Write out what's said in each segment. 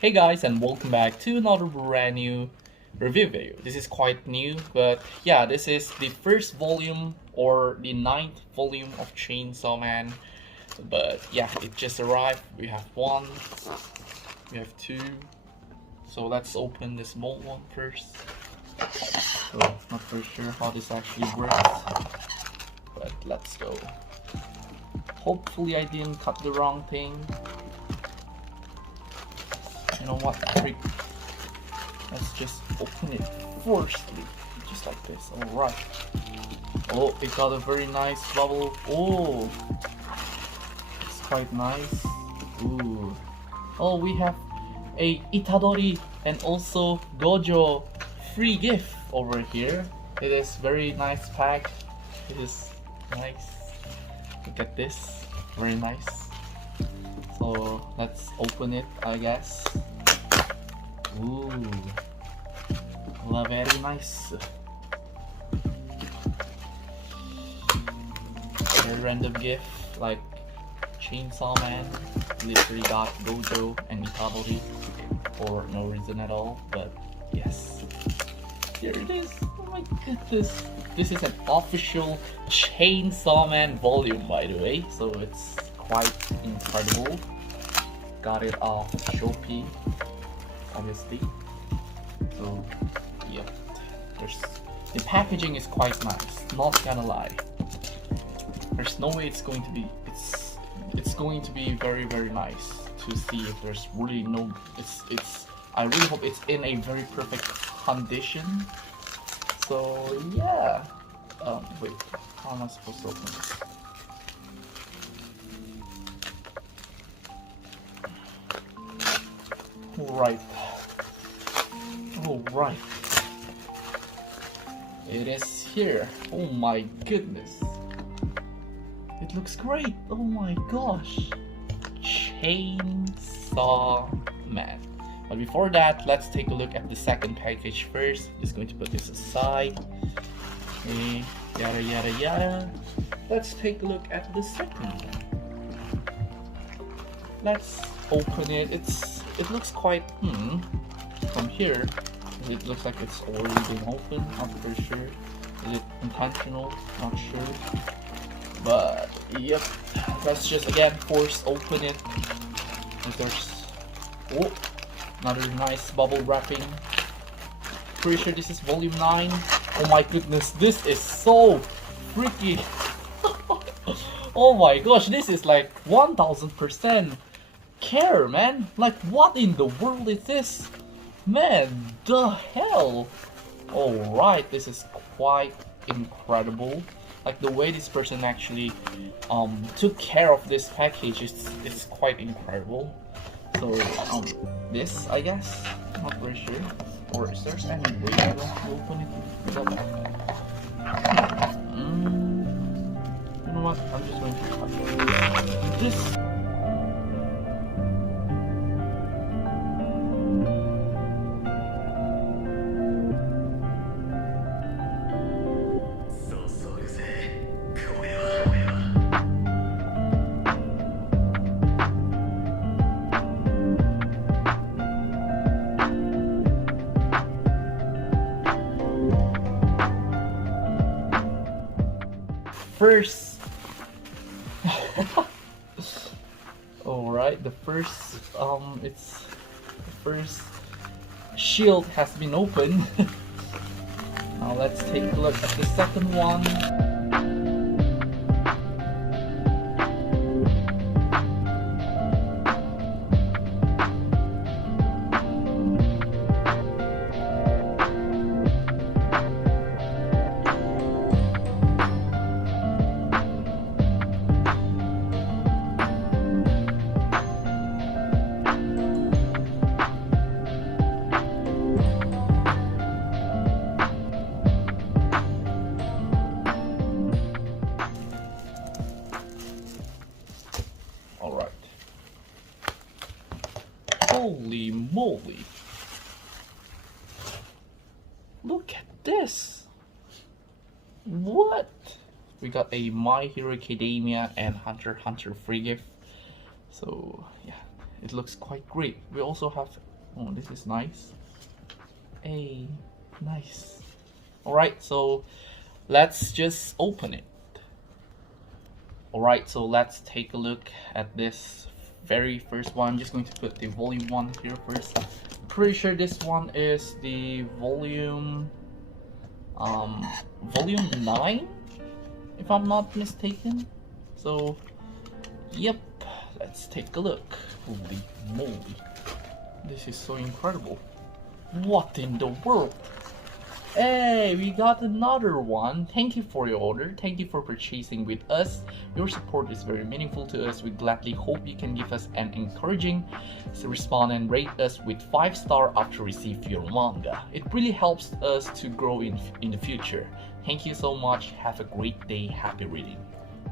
Hey guys, and welcome back to another brand new review video. This is quite new, but yeah, this is the first volume or the ninth volume of Chainsaw Man. But yeah, it just arrived. We have one, we have two. So let's open the small one first. So not very sure how this actually works, but let's go. Hopefully I didn't cut the wrong thing. You know what, freak? Let's just open it firstly, just like this. Alright. Oh, it got a very nice bubble. Oh, it's quite nice. Ooh. Oh, we have a Itadori and also Gojo free gift over here. It is very nice pack. It is nice. Look at this. Very nice. So let's open it, I guess. Ooh, very nice. Very random gift, like Chainsaw Man literally got Gojo and Itadori for no reason at all, but yes. Here it is. Oh my goodness. This is an official Chainsaw Man volume, by the way, so it's quite incredible. Got it off Shopee, obviously. So yeah, the packaging is quite nice, not gonna lie. There's no way it's going to be very nice to see if there's really no I really hope it's in a very perfect condition. So yeah. Wait, how am I supposed to open this? Alright. It is here. Oh my goodness. It looks great. Oh my gosh. Chainsaw Man. But before that, let's take a look at the second package first. Just going to put this aside. Okay, yada. Let's take a look at the second one. Let's open it. It looks quite from here. It looks like it's already been opened. Not very sure. Is it intentional? Not sure. But yep. Let's just again force open it. If there's another nice bubble wrapping. Pretty sure this is volume 9. Oh my goodness, this is so freaky. Oh my gosh, this is like 1000% care, man. Like, what in the world is this? Man, the hell. Alright, this is quite incredible. Like, the way this person actually took care of this package is quite incredible. So this, I guess, not very sure. Or is there any way I don't open it without you know what? I'm just going to cut this. First, alright, the first shield has been opened. Now let's take a look at the second one. Holy moly! Look at this! What? We got a My Hero Academia and Hunter x Hunter free gift. So yeah, it looks quite great. We also have Oh, this is nice. Hey, nice. Alright, so let's just open it. Alright, so let's take a look at this very first one. I'm just going to put the volume 1 here first. Pretty sure this one is the volume 9, if I'm not mistaken. So yep, let's take a look. Holy moly, this is so incredible. What in the world? Hey, we got another one. Thank you for your order. Thank you for purchasing with us. Your support is very meaningful to us. We gladly hope you can give us an encouraging response and rate us with 5-star after receive your manga. It really helps us to grow in the future. Thank you so much. Have a great day. Happy reading.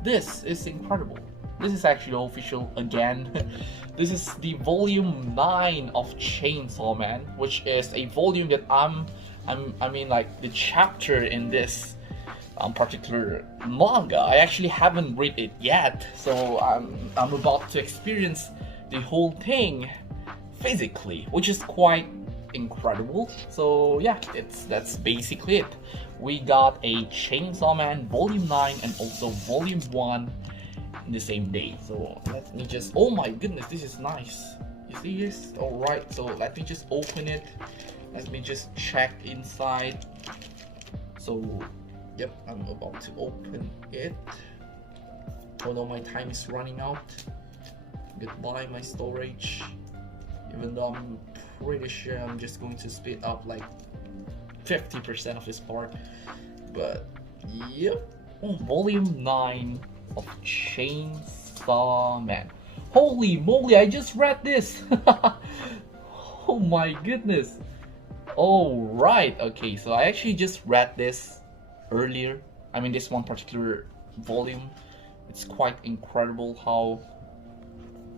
This is incredible. This is actually official again. This is the volume 9 of Chainsaw Man, which is a volume that I mean, like, the chapter in this particular manga, I actually haven't read it yet, so I'm about to experience the whole thing physically, which is quite incredible. So yeah, that's basically it. We got a Chainsaw Man Volume 9 and also Volume 1 in the same day. So let me just, oh my goodness, this is nice. You see this? Alright, so let me just open it. Let me just check inside. So yep, I'm about to open it. Oh no, my time is running out. Goodbye my storage. Even though I'm pretty sure I'm just going to speed up like 50% of this part. But yep, volume 9 of Chainsaw Man. Holy moly, I just read this. Oh my goodness. Oh right, okay, so I actually just read this earlier. I mean, this one particular volume. It's quite incredible how,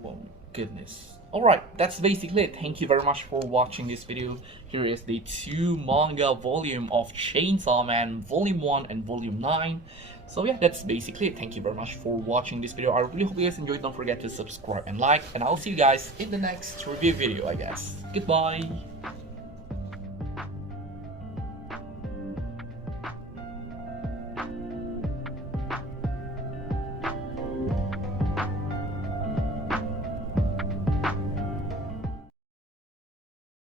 oh goodness. Alright, that's basically it. Thank you very much for watching this video. Here is the 2 manga volume of Chainsaw Man Volume 1 and Volume 9. So yeah, that's basically it. Thank you very much for watching this video. I really hope you guys enjoyed. Don't forget to subscribe and like. And I'll see you guys in the next review video, I guess. Goodbye.